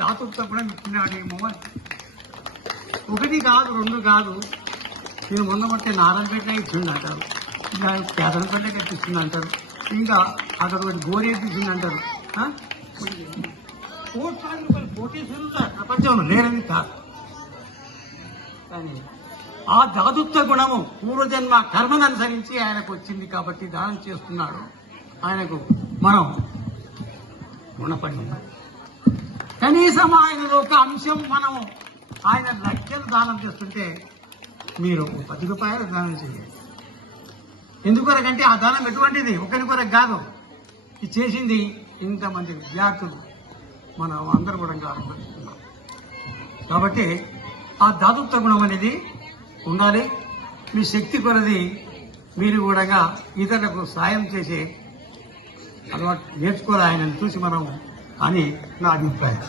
దాతృత్వం కూడా ఇస్తున్నాడేమో అని. ఒకటి కాదు, రెండు కాదు. నేను మొన్న మొట్టే నారాయణపేట ఇచ్చింది అంటారు, ఇంకా కేదనపేట కట్టిస్తుంది అంటారు, ఇంకా అక్కడ ఒకటి గోరేది ఇచ్చింది అంటారు. కోటేశ్వరులు ప్రపంచంలో లేరని కాదు, కానీ ఆ దాతృత్వ గుణము పూర్వజన్మ కర్మను అనుసరించి ఆయనకు వచ్చింది కాబట్టి దానం చేస్తున్నాడు. ఆయనకు మనం రుణపడి ఉన్నాం. కనీసం ఆయనలో ఒక అంశం మనం ఆయన లక్షలు దానం చేస్తుంటే మీరు 10 రూపాయలు దానం చేయాలి. ఎందుకొరకంటే ఆ దానం ఎటువంటిది, ఒకరి కొరకు కాదు. ఇది చేసింది ఇంతమంది విద్యార్థులు మనం అందరూ కూడా ఆరంభిస్తున్నాం. కాబట్టి ఆ దాతృత్వ గుణం అనేది ఉండాలి. మీ శక్తి కొలది మీరు కూడా ఇతరులకు సాయం చేసే అలవాటు నేర్చుకోవాలి ఆయనను చూసి మనం అని నా అభిప్రాయం.